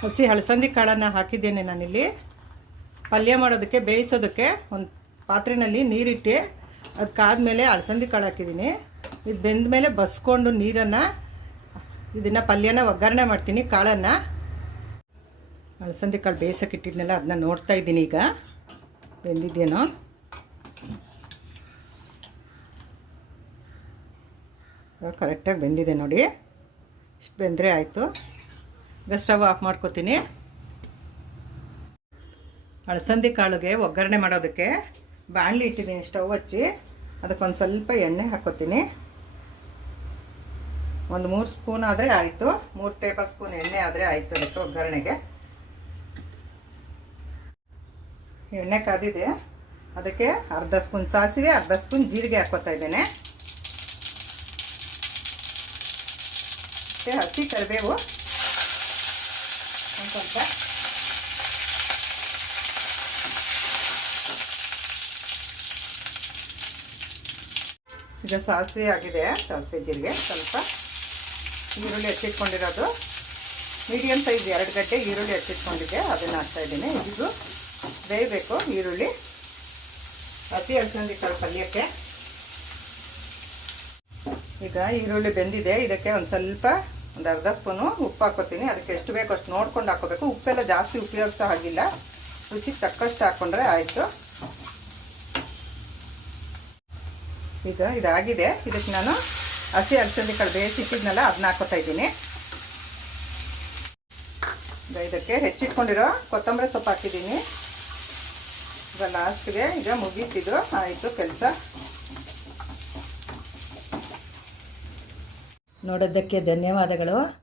ಹಸಿ ಅಲಸಂದಿ ಕಾಳನ್ನು ಹಾಕಿದ್ದೇನೆ ನಾನಿಲ್ಲಿ. ಪಲ್ಯ ಮಾಡೋದಕ್ಕೆ ಬೇಯಿಸೋದಕ್ಕೆ ಒಂದು ಪಾತ್ರೆಯಲ್ಲಿ ನೀರಿಟ್ಟು ಅದಕ್ಕಾದ್ಮೇಲೆ ಅಲಸಂದಿ ಕಾಳು ಹಾಕಿದ್ದೀನಿ. ಇದು ಬೆಂದ ಮೇಲೆ ಬಸ್ಕೊಂಡು ನೀರನ್ನು ಇದನ್ನು ಪಲ್ಯನ ಒಗ್ಗರಣೆ ಮಾಡ್ತೀನಿ. ಕಾಳನ್ನು ಅಲಸಂದಿ ಕಾಳು ಬೇಯಿಸೋಕೆ ಇಟ್ಟಿದ್ನೆಲ್ಲ ಅದನ್ನ ನೋಡ್ತಾ ಇದ್ದೀನಿ. ಈಗ ಬೆಂದಿದ್ದೇನೋ. ಕರೆಕ್ಟಾಗಿ ಬೆಂದಿದೆ ನೋಡಿ. ಇಷ್ಟು ಬೆಂದರೆ ಆಯಿತು. ಈಗ ಸ್ಟವ್ ಆಫ್ ಮಾಡ್ಕೊತೀನಿ. ಅಲಸಂದಿ ಕಾಳಿಗೆ ಒಗ್ಗರಣೆ ಮಾಡೋದಕ್ಕೆ ಬಾಣಲಿ ಇಟ್ಟಿದ್ದೀನಿ. ಸ್ಟವ್ ಹಚ್ಚಿ ಅದಕ್ಕೊಂದು ಸ್ವಲ್ಪ ಎಣ್ಣೆ ಹಾಕ್ಕೊತೀನಿ. ಒಂದು 3 ಸ್ಪೂನ್ ಆದರೆ ಆಯಿತು. 3 ಟೇಬಲ್ ಸ್ಪೂನ್ ಎಣ್ಣೆ ಆದರೆ ಆಯಿತು ಅದಕ್ಕೆ ಒಗ್ಗರಣೆಗೆ. ಎಣ್ಣೆ ಕಾದಿದೆ. ಅದಕ್ಕೆ ಅರ್ಧ ಸ್ಪೂನ್ ಸಾಸಿವೆ, ಅರ್ಧ ಸ್ಪೂನ್ ಜೀರಿಗೆ ಹಾಕ್ಕೊತಾ ಇದ್ದೇನೆ. ಮತ್ತು ಹಸಿ ಕರಿಬೇವು ಒಂದು ಸ್ವಲ್ಪ. ಈಗ ಸಾಸಿವೆ ಆಗಿದೆ. ಸಾಸಿವೆ ಜೀರಿಗೆ ಸ್ವಲ್ಪ. ಈರುಳ್ಳಿ ಹೆಚ್ಚಿಟ್ಕೊಂಡಿರೋದು ಮೀಡಿಯಮ್ ಸೈಜ್ 2 ಗಡ್ಡೆ ಈರುಳ್ಳಿ ಹೆಚ್ಚಿಟ್ಕೊಂಡಿದ್ದೆ, ಅದನ್ನು ಹಾಕ್ತಾಯಿದ್ದೀನಿ. ಇದು ಬೇಯಬೇಕು ಈರುಳ್ಳಿ. ಹಸಿ ಅಲಸಂದಿ ಕಾಳು ಪಲ್ಯಕ್ಕೆ. ಈಗ ಈರುಳ್ಳಿ ಬೆಂದಿದೆ. ಇದಕ್ಕೆ ಒಂದು ಅರ್ಧ ಸ್ಪೂನು ಉಪ್ಪು ಹಾಕ್ಕೊತೀನಿ. ಅದಕ್ಕೆ ಎಷ್ಟು ಬೇಕೋ ಅಷ್ಟು ನೋಡ್ಕೊಂಡು ಹಾಕ್ಕೋಬೇಕು. ಉಪ್ಪೆಲ್ಲ ಜಾಸ್ತಿ ಉಪಯೋಗಿಸೋ ಹಾಗಿಲ್ಲ, ರುಚಿಗೆ ತಕ್ಕಷ್ಟು ಹಾಕ್ಕೊಂಡ್ರೆ ಆಯಿತು. ಈಗ ಇದಾಗಿದೆ. ಇದಕ್ಕೆ ನಾನು ಹಸಿ ಅಲಸಂದಿ ಕಾಳು ಬೇಯಿಸಿಟ್ಟಿದ್ನಲ್ಲ ಅದನ್ನ ಹಾಕ್ಕೊತಾ ಇದ್ದೀನಿ. ಇದಕ್ಕೆ ಹೆಚ್ಚಿಟ್ಕೊಂಡಿರೋ ಕೊತ್ತಂಬರಿ ಸೊಪ್ಪು ಹಾಕಿದ್ದೀನಿ. ಈಗ ಲಾಸ್ಟ್ಗೆ ಈಗ ಮುಗೀತಿದ್ದು ಆಯಿತು ಕೆಲಸ. ನೋಡೋದಕ್ಕೆ ಧನ್ಯವಾದಗಳು.